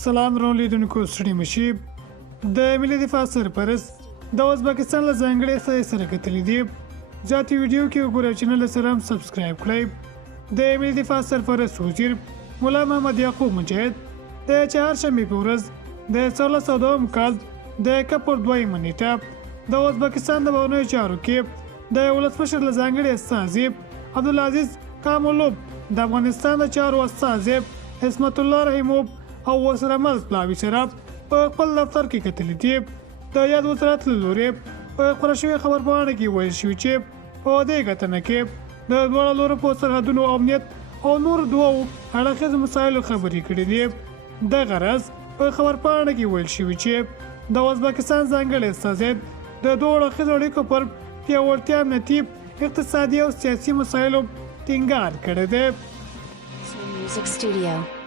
سلام درنو لیدونکو ستړي مشي د ملي دفاع سرپرست د ازبکستان له ځانګړي استازي سره کتلي دي. ذاتي ویډیو کې وګورئ چینل سره هم سبسکرایب کړئ. د ملي دفاع سرپرست وزیر مولا محمد یعقوب مجاهد د چهارشنبې په ورځ د 1602 کال د کپر 2 نیټه د ازبکستان د بهرنیو چارو کې د ولسمشر له ځانګړي استازي عبدالعزیز کاملوف د افغانستان د چارو استازي عصمت الله رحیموف او ورسره مل پلاوي سره په خپل دفتر کې کتلي دي. د یاد وزارت له لوري په خپره شوې خبرپاڼه کې ویل شوي چې په دې کتنه کې د دواړو لورو په سرحدونو امنیت او نور دوو اړخیزو مسایلو خبرې کړي دي. دغه راز په خبرپاڼه کې ویل شوي چې د ازبکستان ځانګړي استازي د دوو اړخیزو اړیکو پر پیاوړتیا امنیتي اقتصادي او سیاسي مسایلو ټینګار کړی دی. Music Studio.